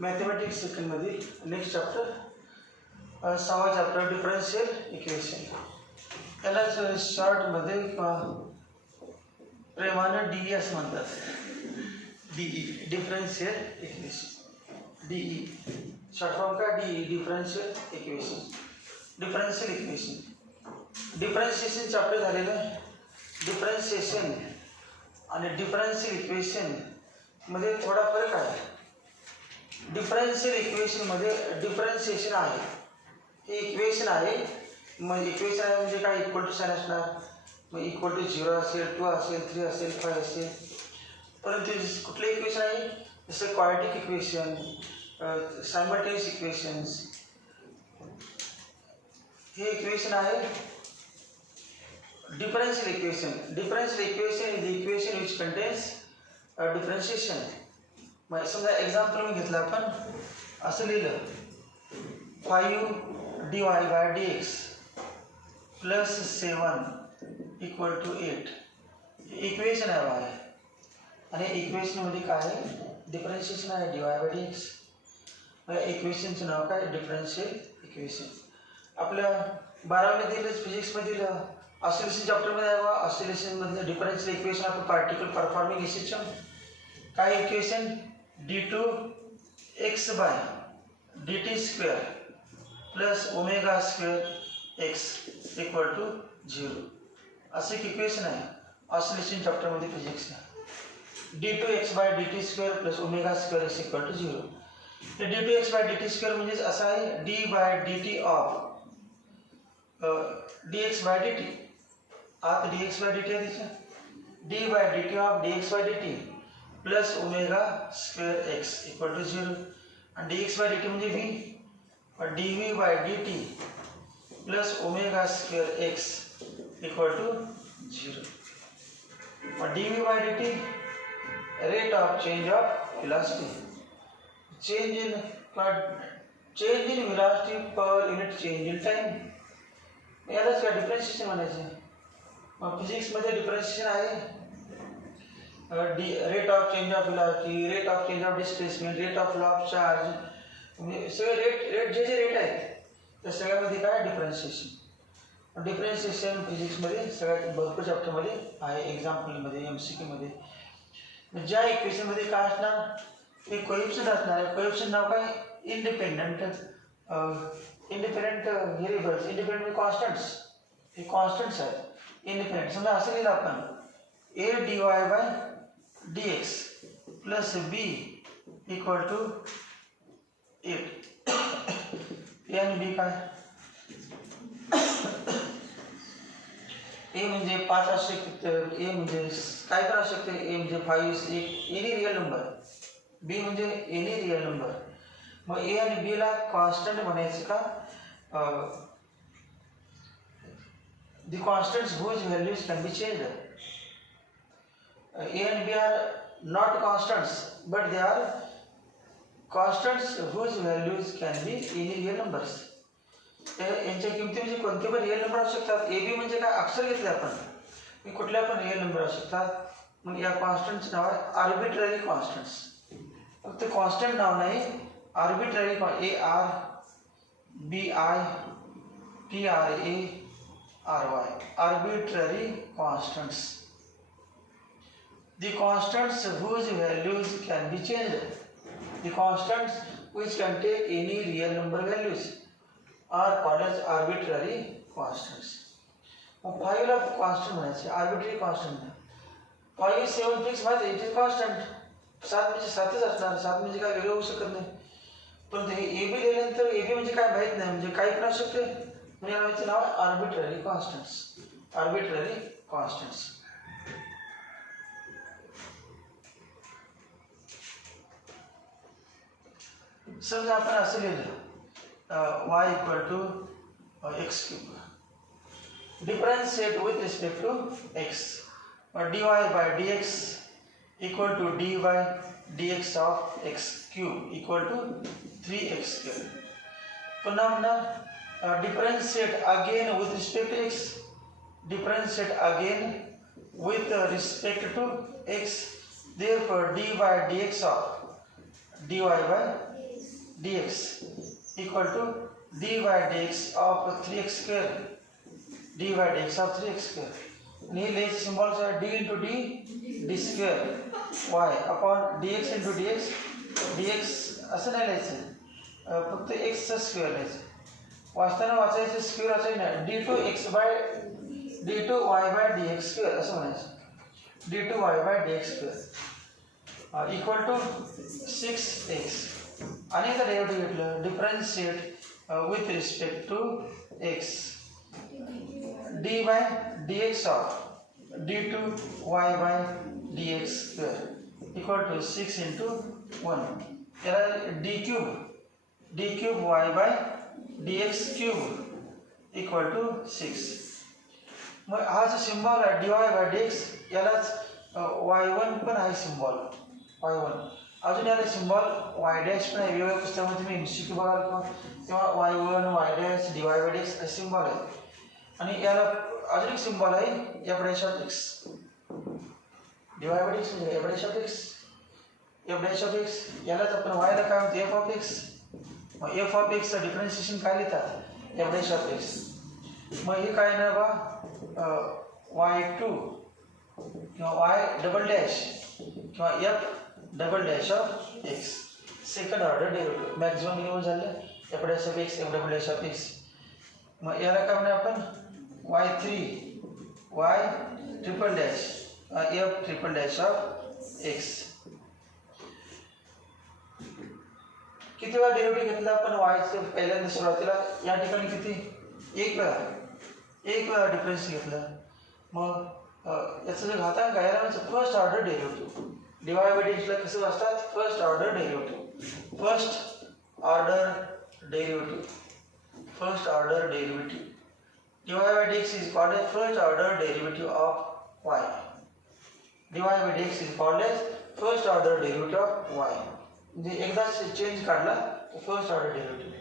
Mathematics सेकंडमधील next chapter 6वा chapter differential equation. यालाच शॉर्टमध्ये प्रेमानं डी असं म्हणतात. DE differential equation. DE short form का DE differential equation. Differential equation differentiation chapter झालेलं आहे. डिफरन्शिएशन आणि डिफरन्शियल इक्वेशन मध्ये थोडा फरक आहे. डिफरन्शियल इक्वेशन मध्ये डिफरन्शिएशन आहे, हे इक्वेशन आहे. मग इक्वेशन आहे म्हणजे काय, इक्वल टू साइन असणार. मग इक्वल टू 0 असेल, 2 असेल, 3 असेल, 5 असेल. परंतु कुठले इक्वेशन आहे, जसं क्वाड्रेटिक इक्वेशन, सायमल्टेनियस इक्वेशन्स, हे इक्वेशन आहे differential equation. Differential equation is the equation which contains differentiation. मग समजा एक्झाम्पल मी घेतलं, आपण असं लिहिलं 5 dy by dx plus 7 equal to 8. Equation आहे बाय, आणि इक्वेशनमध्ये काय आहे, डिफरन्शिएशन आहे dy बाय dx. इक्वेशनचं नाव काय, डिफरन्शियल इक्वेशन. आपल्या 12वीमधील फिजिक्समधील ऑसिलेशन चॅप्टरमध्ये आहे बा. ऑसिलेशनमधलं डिफरन्शियल इक्वेशन आपण पार्टिकल परफॉर्मिंग सिस्टम. काय equation, d2x by dt square plus omega square x equal to 0. असं एक इक्वेशन आहे ऑसिलेशन चॅप्टरमध्ये फिजिक्सला. d2x by dt square plus omega square x equal to 0. तर d2x बाय dt स्क्वेअर म्हणजे असं आहे d by dt of dx by dt. आता dx बाय dt आहे तिचं, d by dt of dx by dt plus omega square x equal to 0. आणि dx by dt म्हणजे v, और dv by dt plus omega square x equal to 0. और dv by dt rate of change of velocity. Change in velocity per unit change in time. यालाच काय differentiation म्हणायचं. मग फिजिक्समध्ये differentiation आहे rate of change of velocity, rate of change of displacement, rate of law of charge. म्हणजे सगळे rate जे rate आहेत त्या सगळ्यामध्ये काय डिफरन्शिएशन. डिफरन्शिएशन फिजिक्समध्ये सगळ्यात भरपूर चॅप्टरमध्ये आहे. एक्झाम्पलमध्ये, MCQ मध्ये ज्या इक्वेशनमध्ये काय असणार, ते कोएफिशिएंट असणार आहे. कोएफिशिएंट नाव काय, इंडिपेंडंट व्हेरिएबल्स. इंडिपेंडंट कॉन्स्टंट्स, हे कॉन्स्टंट्स आहेत इंडिपेंडंट. समजा असं लिहिलं आपण a dy by dx plus b equal to 8. a आणि b काय, a म्हणजे 5 असू शकते, a म्हणजे काय पण असू शकते, a म्हणजे 5, एनी रिअल नंबर, b म्हणजे एनी रिअल नंबर. मग a आणि b ला कॉन्स्टंट म्हणायचं का, the constants whose values can be changed. A and B are not constants, but they are constants whose values can be any real numbers. यांच्या किमती म्हणजे कोणते पण रिअल नंबर असू शकतात. ए बी म्हणजे काय, अक्षर घेतले आपण, कुठल्या पण रिअल नंबर असू शकतात. मग या कॉन्स्टंटचं नाव आहे आर्बिट्ररी कॉन्स्टंट्स. फक्त कॉन्स्टंट नाव नाही, arbitrary, ARBITRARY, arbitrary constants. The constants whose values can be changed. The constants which can take any real number values are called as arbitrary constants. 5 ला constant म्हणायचे, arbitrary constant. 5, 7 fix माहिती, it is constant. 7 म्हणजे 7च असणार, 7 म्हणजे काय वेगळं होऊ शकत नाही. पण हे ए बी लिहिल्यानंतर ए बी म्हणजे काय माहीत नाही, म्हणजे काही पण असू शकते. म्हणजे याचं नाव आहे आर्बिट्ररी कॉन्स्टंट्स. Arbitrary constants. समजा आपण असं लिहिलं y equal to x cube. Differentiate with respect to x. dy by dx equal to dy dx of x cube equal to 3x square. पुन्हा म्हणा differentiate again with respect to x. Differentiate again with respect to x. Therefore, d by dx of dy by dx equal to dy dx of 3x square, dy dx of 3x square. आणि हे लिहायचे symbols आहे d into d square y upon dx into dx असं नाही लिहायचं, फक्त x चा square लिहायचं. वाचताना वाचायचं स्क्वेअर वाचायचं नाही, d2y by dx स्क्वेअर असं म्हणायचं. d2y by dx square equal to 6x. आणि आता डेरिव्हेटिव्ह घेतलं, differentiate with respect to x, d by dx of d2y by dx square equal to 6 into 1. याला d cube y by dx cube equal to 6. मग हा जो symbol आहे dy by dx यालाच y1 पण आहे सिम्बॉल y1. अजून याला सिम्बॉल y डॅश पण आहे. वेगवेगळ्या पुस्तकामध्ये तुम्ही MCQ बघाल तेव्हा y1 y dash dy by dx असे सिम्बॉल आहे. आणि याला अजून एक सिम्बॉल आहे f dash of x, dy by dx म्हणजे f dash of x, f dash of x. यालाच आपण y ला काय म्हणतो f ऑफ x. मग f ऑफ x चं डिफरन्शिएशन काय लिहितात f डॅश ऑफ x. मग हे काय ना बा y2 किंवा y डबल डॅश किंवा f double dash of x second order derivative maximum minimum झालं f dash of x f double dash of x. मग याला काय म्हणूया आपण y3 y triple dash f triple dash of x. किती वेळा derivative घेतला आपण yचं पहिल्यांदा सुरुवातीला या ठिकाणी किती एक वेळा डिफरन्स घेतला. मग याचं जे घातांक आहे याला म्हणजे first order derivative. dy by dx ला कसं असतात first order derivative, first order derivative dy by dx is called as first order derivative of y. dy by dx is called as first order derivative of y. म्हणजे एकदा change काढला तर first order derivative.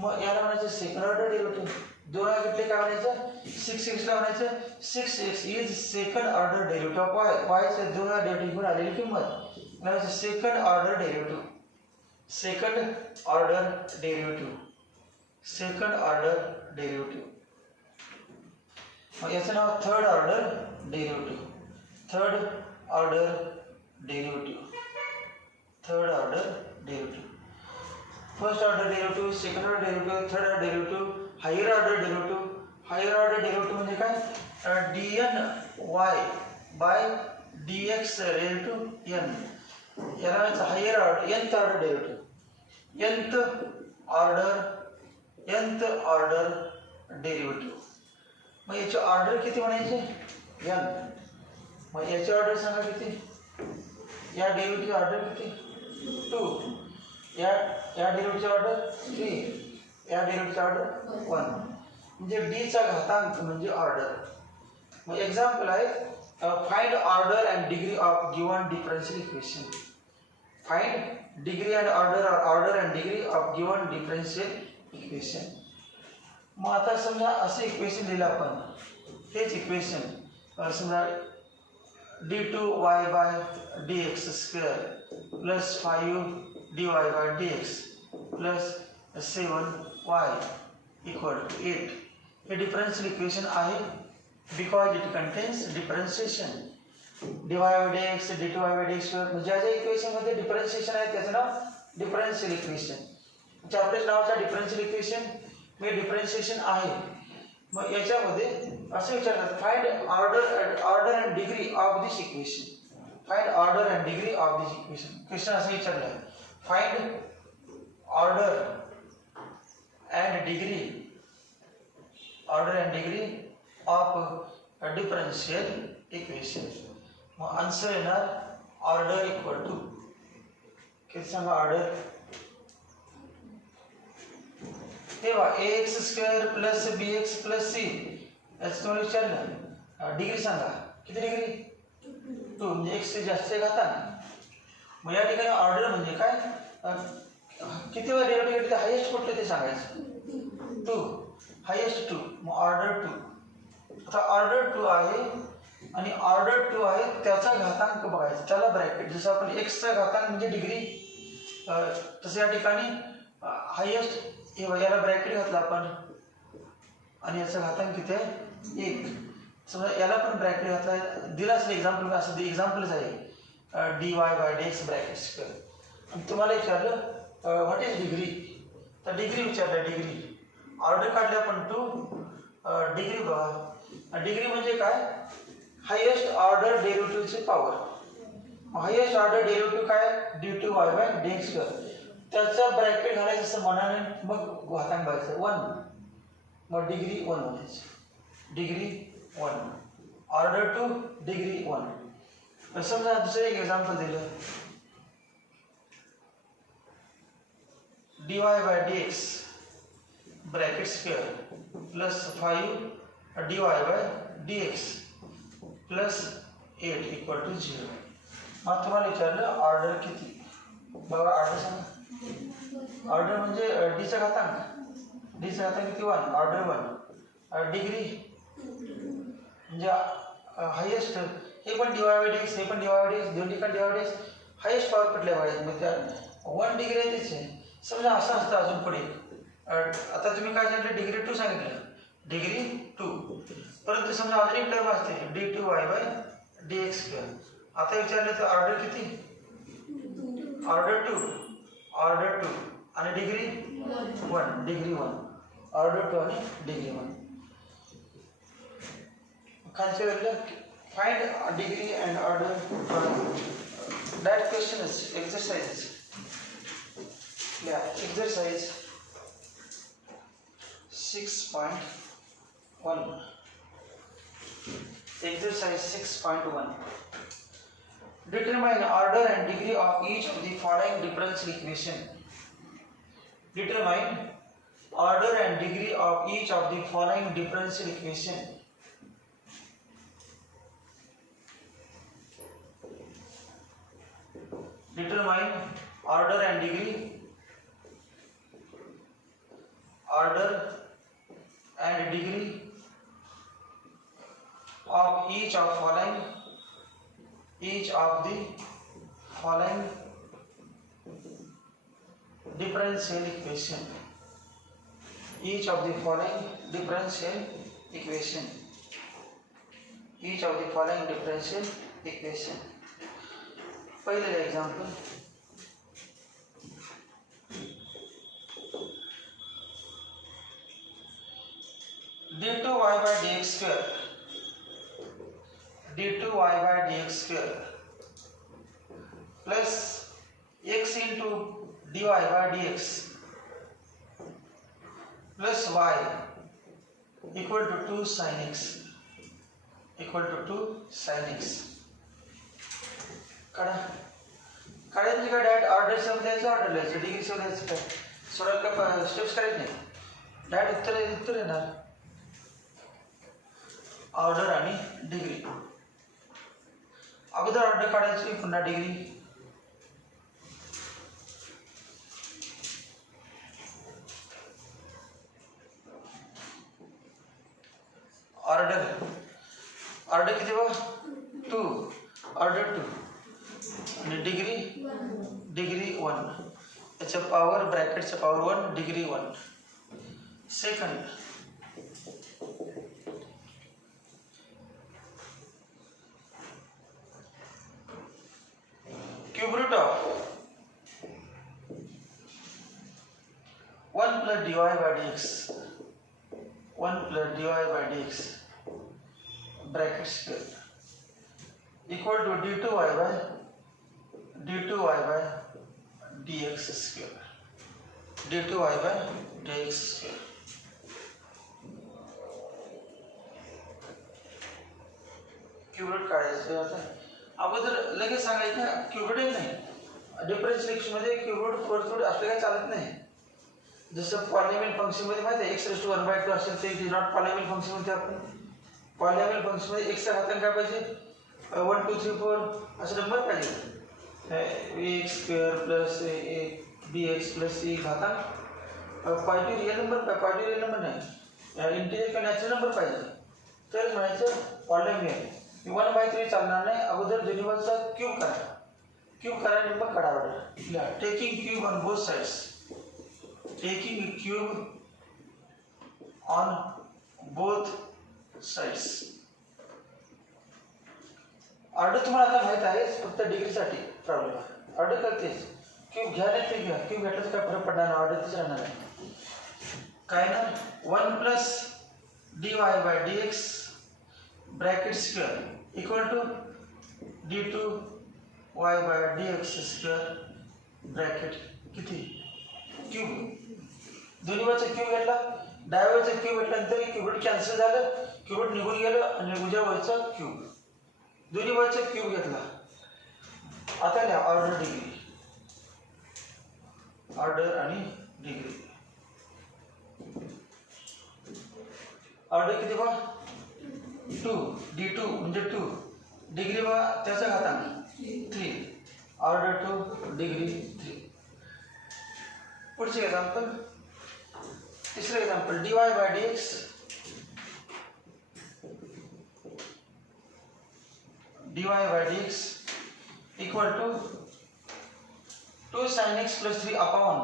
मग याला म्हणायचं second order derivative. दोन घेतले काय म्हणायचं 6x ला म्हणायचं 6x is second order derivative of y. y चे दोन डेरिव्हेटिव्ह घेऊन आलेली किंमत म्हणायचं second order derivative, second order derivative, second order derivative. मग याचं नाव third order derivative, third order derivative, third order derivative. First order derivative, second order derivative, third order derivative, higher order derivative. Higher order derivative म्हणजे काय dny by dx relative n. याला higher order nth order derivative, nth order derivative. मग याची order किती म्हणायचे n. मग याची order सांगा किती, या डेरिव्हेटिव्ह ऑर्डर किती 2, या डेरिव्हेटिव्ह ऑर्डर 3, या डेरिव्हेटिव्ह ऑर्डर 1. म्हणजे d चा घातांक म्हणजे ऑर्डर. मग एक्झाम्पल आहे find order and degree of given differential equation. Find degree and order and degree of given differential equation. मग आता समजा असं इक्वेशन लिहिलं आपण, हेच इक्वेशन समजा d2y by dx square plus 5dy by dx plus 7y equal to 8. हे differential equation आहे because it contains differentiation. dy by dx d2y by dx म्हणजे ज्या ज्या इक्वेशनमध्ये डिफरन्शिएशन आहे त्याचं नाव डिफरन्शियल इक्वेशन. म्हणजे आपल्याच नावाचा डिफरन्शियल इक्वेशन हे डिफरन्शिएशन आहे. मग याच्यामध्ये असं विचारतात find order and degree of this equation. Find order and degree of this equation. Question असं विचारलं आहे find order and degree of differential equation. मग आन्सर येणार ऑर्डर इक्वल टू किती सांगा ऑर्डर तेव्हा ax square plus bx plus c. याचं तुम्हाला विचारलं डिग्री सांगा किती डिग्री 2 म्हणजे x चे जास्त घातांक. मग या ठिकाणी ऑर्डर म्हणजे काय किती वेळा डेरिव्हेटिव्ह घेतले हायेस्ट कुठले ते सांगायचं 2, हायेस्ट 2. मग ऑर्डर 2. आता ऑर्डर 2 आहे आणि ऑर्डर 2 आहे त्याचा घातांक बघायचा त्याला ब्रॅकेट. जसं आपण x चा घातांक म्हणजे डिग्री तसं या ठिकाणी हायेस्ट याला ब्रॅकेट घातला आपण आणि याचा घातांक किती आहे 1. समजा याला पण ब्रॅकेट घातला दिला असेल एक्झाम्पल असं एक्झाम्पलच आहे dy by dx bracket square आणि तुम्हाला विचारलं व्हॉट इज डिग्री तर डिग्री विचारलं डिग्री ऑर्डर काढले आपण टू डिग्री बघा डिग्री म्हणजे काय हायेस्ट ऑर्डर डेरिव्हेटिव्हची पॉवर हायेस्ट ऑर्डर डेरिव्हेटिव्ह काय dy बाय dx स्क्वेअर त्याचा ब्रॅकेट घालायचं असं मनाने मग घातांक बघायचं 1 मग डिग्री 1 म्हणायचं डिग्री 1 ऑर्डर टू डिग्री 1. समजा दुसरं एक एक्झाम्पल दिलं dy by dx bracket square plus 5 dy by dx plus 8 equal to 0. मग तुम्हाला विचारलं ऑर्डर किती बघा ऑर्डर सांगा ऑर्डर म्हणजे डीचा घातांक किती 1 ऑर्डर 1 डिग्री म्हणजे हायेस्ट हे पण dy बाय dx हे पण dy बाय dx दोन ठिकाणी dy by dx highest power कुठल्या पाहिजे मग त्या 1 डिग्री आहे त्याचे समजा असं असतं अजून पुढे आता तुम्ही काय सांगितलं डिग्री 2 सांगितलं डिग्री 2 परंतु समजा अजून एक टर्म असते dy बाय dx स्क्वेअर आता विचारलं तर ऑर्डर किती ऑर्डर 2 आणि डिग्री 1 डिग्री 1 ऑर्डर 2 आणि डिग्री 1 खालच्या वेळेला find degree and order that question is exercises exercise 6.1 exercise 6.1 determine order and degree of each of the following differential equation determine order and degree of each of the following differential equation determine order and degree of each of the following differential equation each of the following differential equation पहले example d2y by dx square plus x into dy by dx plus y equal to 2 sin x काढायचं का direct order save द्यायचं order लिहायचं degree save द्यायचं काय सोडायला का steps करायचे नाही डायरेक्ट उत्तर येणार ऑर्डर आणि डिग्री अगोदर ऑर्डर काढायची पुन्हा डिग्री ऑर्डर किती बघ 2 ऑर्डर 2 आणि डिग्री 1 याच्या पॉवर ब्रॅकेटचा power 1 degree 1 second cube root of 1 plus dy by dx bracket square equal to d2y by dx square cube root काढायचं आता अगोदर लगेच सांगायचं क्यूब रूट नाही डिफरन्शियल इक्वेशन मध्ये क्यूब रूट फोर्थ रूट असलं काही चालत नाही जसं पॉलिनॉमियल फंक्शन मध्ये माहिती आहे x⁻² असेल ते इज नॉट पॉलिनॉमियल फंक्शन मध्ये आपण पॉलिनॉमियल फंक्शन मध्ये x चा घातांक काय पाहिजे 1 2 3 4 असा नंबर पाहिजे x² plus bx plus c घातांक पॉझिटिव्ह रिअल नंबर नाही इंटिजर किंवा नॅचरल नंबर पाहिजे तर म्हणायचं पॉलिनॉमियल 1/3 चालणार नाही अगोदर डेरिव्हेटिव्हचा क्यूब करा क्यूब करायला मग काढा order. Taking cube on both sides. Taking cube on both sides. Order तुम्हाला आता माहित आहे, फक्त डिग्रीसाठी प्रॉब्लेम आहे. ऑर्डर करतेच क्यूब घ्या नाही ते घ्या. क्यूब घेतलं तर काय फरक पडणार नाही, ऑर्डर तीच राहणार आहे. काय ना 1 plus dy by dx bracket square equal to d2y by dx square bracket किती क्यूब. दोन्ही वरचा क्यूब घेतला, डाव्यावरचा क्यूब घेतल्यानंतर क्यूब रूट कॅन्सल झालं, क्यूब रूट निघून गेलं आणि उजव्या वरचा क्यूब. दोन्ही वरचा क्यूब घेतला. आता लिहा ऑर्डर डिग्री. ऑर्डर आणि डिग्री. ऑर्डर किती बघ 2 d2 म्हणजे 2 डिग्री बघ त्याचा घातांक 3. Order 2 degree 3. पुढचे एक्झाम्पल. तिसरं example dy by dx by dx equal to 2 sin x plus 3 upon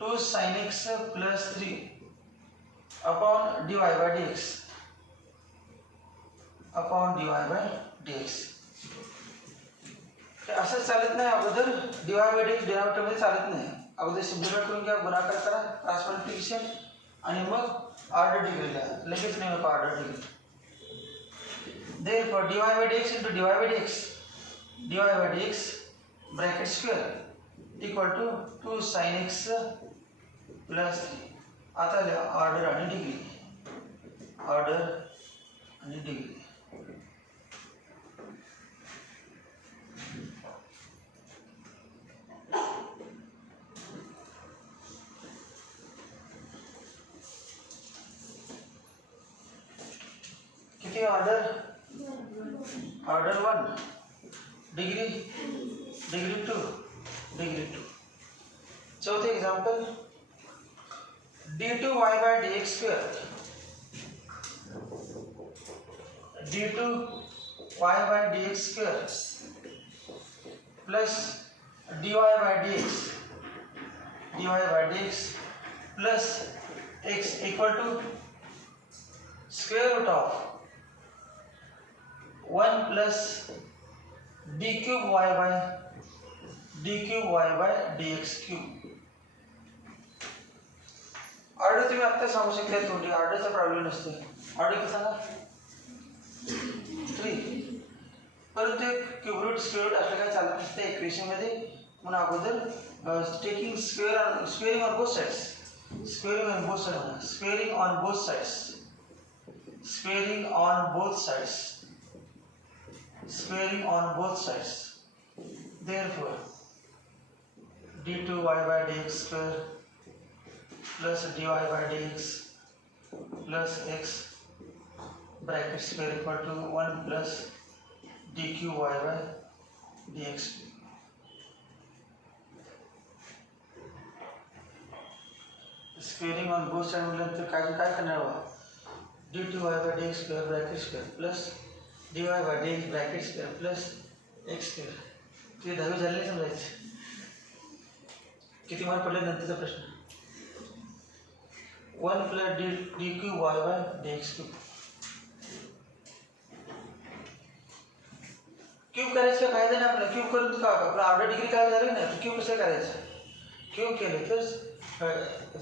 2 sin x plus 3 upon dy by dx upon dy by dx. असं चालत नाही. अगोदर dy by dx डिनॉमिनेटर मध्ये चालत नाही. अगोदर सिम्प्लिफाय करून घ्या, गुणाकार करा, क्रॉस मल्टिप्लिकेशन आणि मग ऑर्डर डिग्री लिहा. लगेच नाही होता order degree. Therefore dy by dx into dy by dx bracket square equal to 2 sin x plus 3. आता लिहा ऑर्डर आणि डिग्री. ऑर्डर आणि डिग्री. किती ऑर्डर. Order 1 degree 2 degree 2. चौथे example d2y by dx square d2y by dx square plus dy by dx plus x equal to square root of 1 plus d cube y by dx cube. Order तुम्ही आता सांगू शकता थोडी. ऑर्डरचा problem नसतो. Order किती सांगा 3. परंतु क्यूब रूट स्क्वेअर रूट असं काय चालत नसतं इक्वेशन मध्ये. म्हणून अगोदर taking squaring on both sides. Squaring on both sides. Squaring on both sides. Squaring on both sides. Squaring on both sides. Therefore, d2y by dx square plus dy by dx plus x bracket square equal to 1 plus dqy by dx. Squaring on both sides म्हटल्यानंतर काय करणार बा d2y by dx square bracket square plus dy by dx bracket square plus x square. ते 10वी झालेले समजायचे. किती mark पडले नंतरचा प्रश्न. 1 plus D cube y by dx cube. Cube करायचं फायदा नाही आपला. क्यूब करून का आपला ऑर्डर डिग्री काय झाली नाही. क्यूब कसं करायचं. क्यूब केलं तर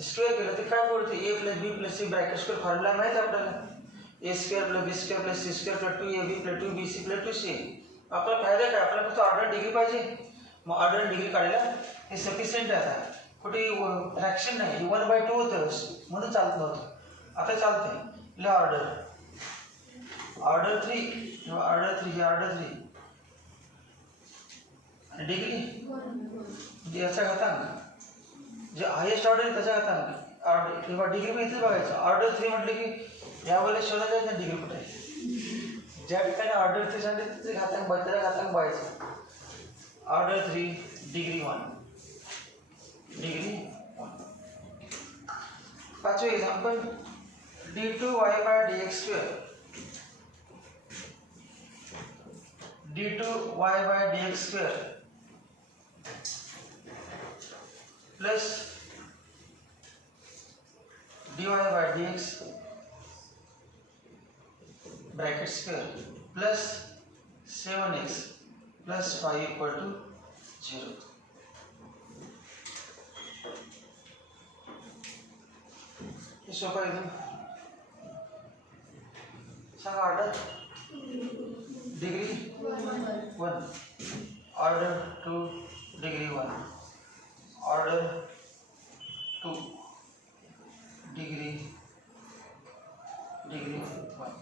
स्क्वेअर केलं तर काय पडते a plus b plus c bracket square formula माहिती आपल्याला. A square plus B square plus C square plus 2ab plus 2bc plus 2c. आपला फायदा काय. आपल्याला फक्त ऑर्डर डिग्री पाहिजे. मग ऑर्डर डिग्री काढायला हे सफिशियंट आहे. आता कुठे फ्रॅक्शन नाही. 1/2 होतं म्हणून चालत नव्हतं. आता चालतंय. लिहा ऑर्डर. ऑर्डर 3 ऑर्डर 3 हे ऑर्डर 3 आणि डिग्री याचा घातांक जे हायेस्ट ऑर्डर त्याचा घातांक. ऑर्डर किंवा डिग्री मी इथेच बघायचं. ऑर्डर 3 म्हटलं की यावेळेला शोधायला जायचं डिग्री कुठे आहे. ज्या ठिकाणी ऑर्डर 3 सांगते तिथे घातांक त्याला घातांक बघायचं. Order 3 degree 1 degree 1. पाचवे example d2y by dx square d2y by dx square plus dy by dx bracket square plus 7x plus 5 equal to 0. हे सोपं आहे एकदम. सांगा order. Degree 1, order 2, degree 1, order 2, degree 1.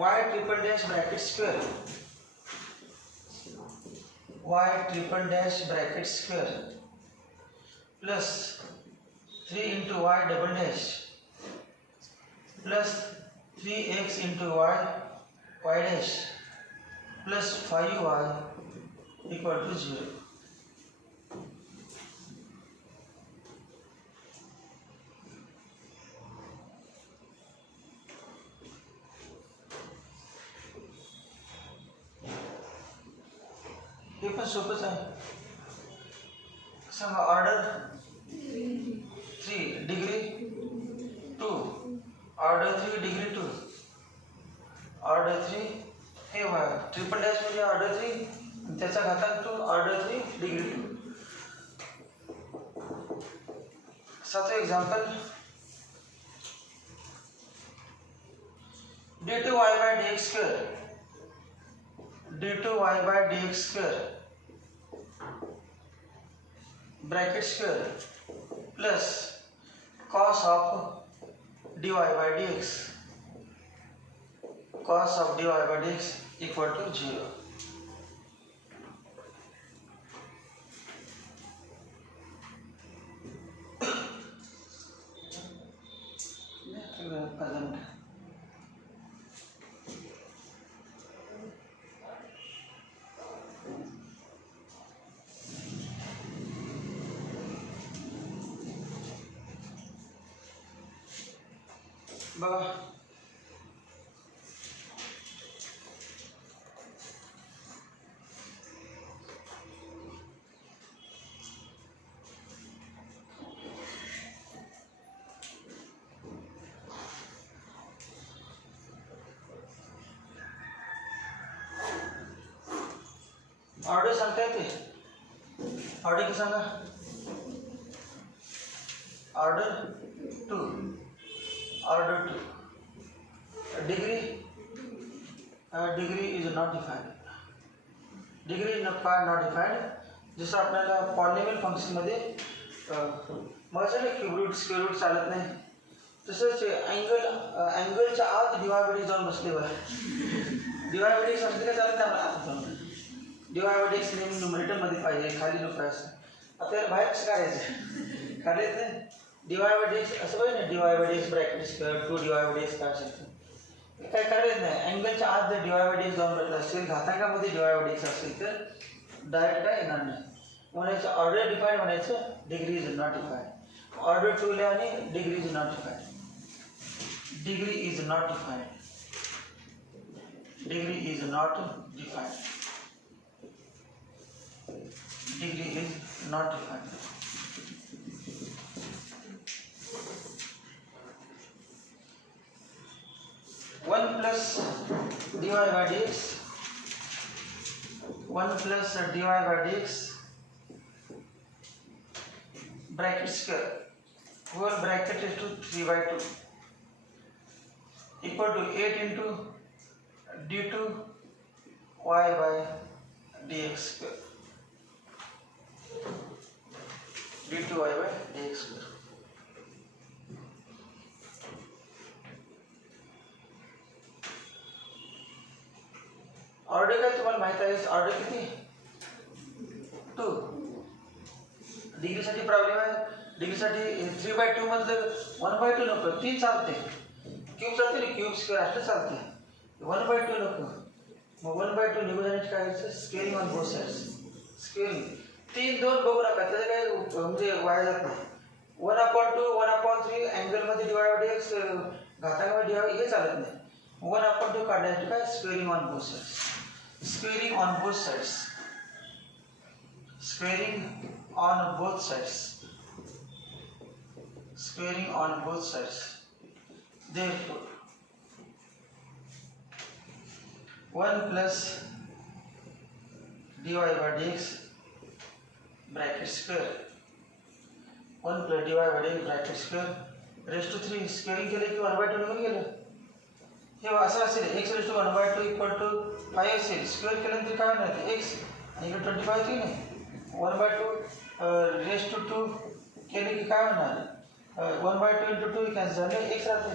y triple dash bracket square, y triple dash bracket square plus 3 into y double dash plus 3x into y dash plus 5y equal to 0. हे पण सोपंच आहे. सांगा order 3 degree 2, order 3 degree 2, order 3 हे triple dash म्हणजे order 3 त्याचा घातांक 2, order 3 degree 2. सातवं example d2y by dx square, d2y by dx square bracket square plus cos of dy by dx, cos of dy by dx equal to 0. बघा order सांगता येते. Order किती सांगा. Order 2, order 2, degree degree is not defined, degree is not defined. जसं आपल्याला polynomial फंक्शनमध्ये मग cube route square route चालत नाही, तसंच अँगलच्या आत डिवायड जाऊन बसले बरं. डिवायड एक्स असले का चालत नाही. आत जाऊन डिवायड एक्स नेहमी न्यूमरेटरमध्ये पाहिजे, खाली नको असं. आता याला बाहेर कसं काढायचं, खाली येत नाही. डिवायड एक्स असं पाहिजे ना, divide x bracket square 2 divide x काय शकतो, काय करायचं नाही. अँगलच्या आत जर डिवायड एक्स जाऊन बसला असेल, घातांकामध्ये डिवायड एक्स असेल तर डायरेक्ट काय येणार नाही. म्हणायचं ऑर्डर डिफाईन म्हणायचं, degree is not define. Order 2 लिहा आणि degree is not define. Degree is not define, degree is not define, degree is not define. One plus dy by dx, 1 plus dy by dx bracket square whole bracket is to 3 by 2 equal to 8 into d2 y by dx square, d2 y by dx square. Order काय तुम्हाला माहित आहे. Order किती 2. डिग्रीसाठी problem आहे. डिग्रीसाठी 3 by 2 मधलं 1 by 2 नको, 3 चालते. Cube चालते ना, क्यूब स्क्वेअर असं चालते. 1 by 2 नको. मग 1 by 2 निघून जाण्याची काय करायचं, squaring on both sides. Squaring 3 2 बघू नका, त्याचं काय म्हणजे वाया जात नाही. 1/2 1/3 अँगलमध्ये डिवाइड एक्स घातांकामध्ये डिवाइड हे चालत नाही. 1/2 काढण्याची काय, squaring on both sides. Squaring on both sides. squaring on both sides, squaring on both sides. Therefore 1 plus dy by dx bracket square, 1 plus dy by dx bracket square raised to 3 squaring केले की 1/2 निघून गेलं. हे असं असेल x raised to 1/2 equal to 5 असेल. Square केल्यानंतर काय होणार ते x आणि इकडे 25 3 आहे. 1/2 raised to 2 केले की काय होणार 1/2 into 2 कॅन्सल झाले x राहते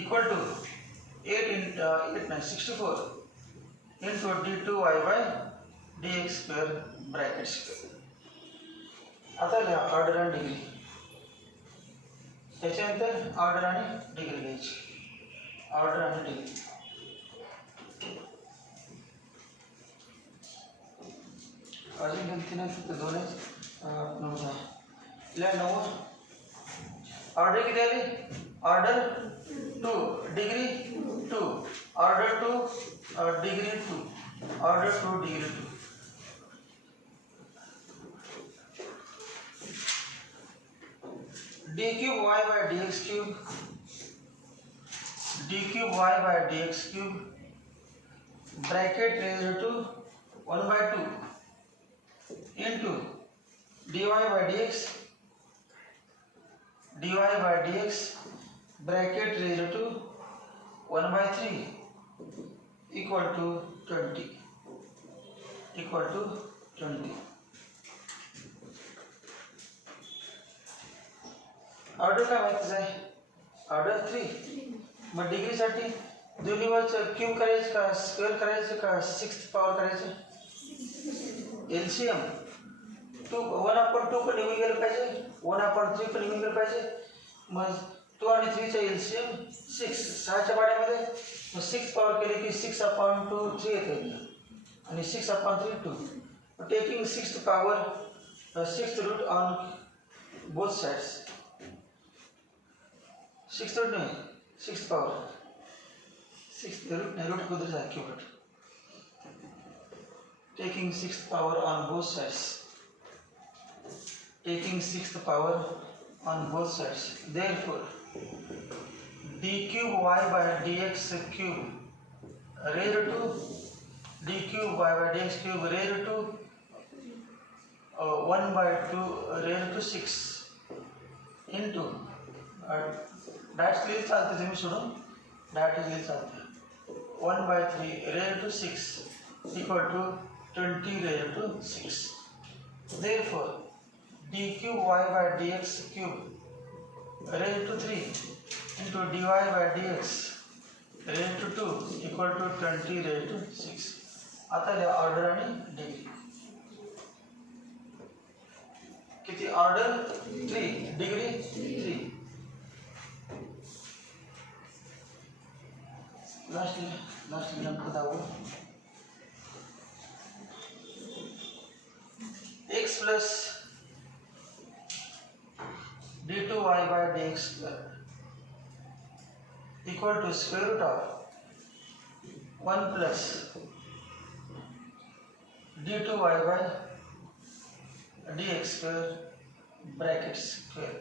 equal to 64 into d2y by dx square bracket square. आता लिहा ऑर्डर आणि डिग्री. त्याच्यानंतर ऑर्डर आणि डिग्री घ्यायची. ऑर्डर आणि डिग्री अजून गलती नाही फक्त 2 आहेत. 9 ऑर्डर किती आली order 2 degree 2 order 2 degree 2 order 2 degree 2. d cube y by dx cube d cube y by dx cube bracket raised to 1/2 into dy by dx bracket raised to 1/3 equal to 20 equal to 20. Order काय माहितीच आहे order 3. मग डिग्रीसाठी दोन्ही वरचं cube करायचं का square करायचं का 6th पॉवर करायचं. एलसीएम 1/2 पण निघून गेलं पाहिजे 1/3 पण निघून गेलं पाहिजे. मग 2 आणि 3 चा एलसीएम 6 6च्या पाड्यामध्ये मग 6 पॉवर केले की 6/2 3 येते आणि 6/3 2. Taking 6th power 6th root on both sides 6th root नहीं 6th पावर 6th रूट नहीं रूट उधर जाए क्यों route. Taking 6th power on both sides. Taking 6th power on both sides. Therefore, d cube y by dx cube raised to d cube y by dx cube raised to 1/2 raised to 6 into direct लिहिलं चालते तुम्ही सोडून direct लिहिलं चालते 1/3 raised to 6 equal to 20 raised to 6. Therefore, d cube y by dx cube raised to 3 into dy by dx raised to 2 equal to 20 raised to 6. आता लिहा order आणि degree. किती ऑर्डर 3 डिग्री 3. लास्ट नंबर दाव x plus d2y by dx equal to square root of 1 plus d2y by dx square bracket square.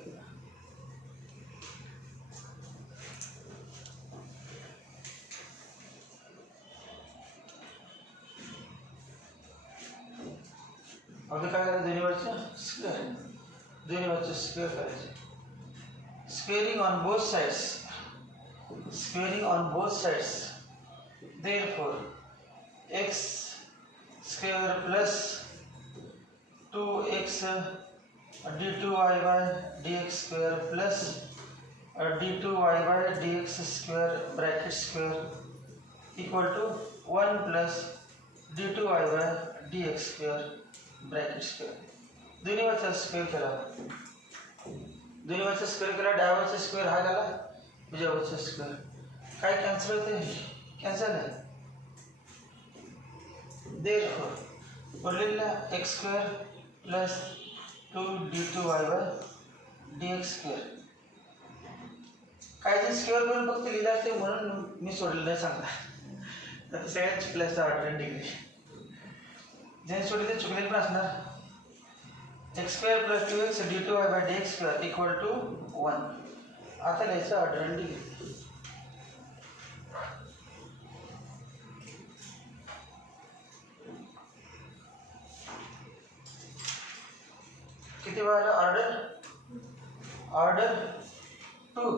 अभी काय करायचं दोन्ही वरचे स्क्वेअर करायचे. Squaring on both sides therefore x square plus 2x d2y by dx square plus d2y by dx square bracket square equal to 1 plus d2y by dx square bracket square. दोन्ही वरचा square केला डाव्याचा square हा झाला उजव्याचा square. काय cancel होते cancel आहे. therefore वरलेला x square plus 2d2y by dx square. काय ते स्क्वेअर करून फक्त लिहिलं असते म्हणून मी सोडलं नाही सांगता. तर सगळ्यात प्लस ऑर्डर डिग्री ज्यांनी सोडले ते चुकलेले पण असणार. X square plus 2x d2y by dx square equal to 1. आता लिहायचं ऑर्डर आणि डिग्री. किती वेळा ऑर्डर 2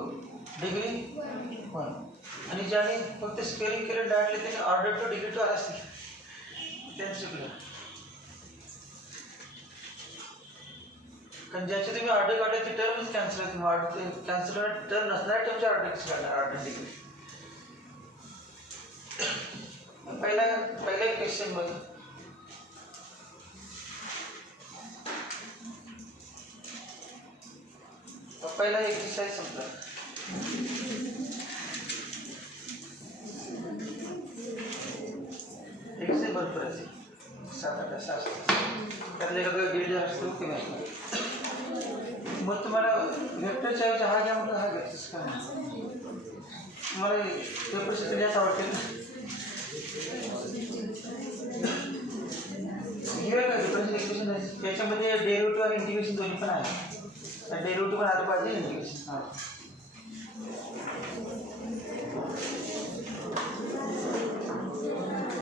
डिग्री 1. आणि ज्याने फक्त स्पेलिंग केलं डायरेक्टली त्याने ऑर्डर 2 डिग्री 2 आला असतील त्यांनी चुकलं. कारण ज्याची तुम्ही ऑर्डर काढले ती टर्मच कॅन्सल होती. ऑर्डर कॅन्सल टर्म नसणाऱ्या टर्मची ऑर्डर कशी काढणार ऑर्डर डिग्री. पहिला एक क्वेश्चन बघ. पहिला एक्सरसाइज समजा. एक्सरसाइज भरपूर असेल 7-8 असतात. त्यातले एखादं दीड असतो की नाही. मग तुम्हाला वेक्टरच्या ऐवजी हा घ्या म्हटलं हा घ्यायचं का नाही. तुम्हाला पेपरचे जास्त आवडतील ना. हे का डिफरन्शियल इक्वेशन आहे त्याच्यामध्ये डेरिव्हेटिव्ह आणि इंटिग्रेशन दोन्ही पण आहे. डेरिव्हेटिव्ह पण आलं पाहिजे इंटिग्रेशन. हां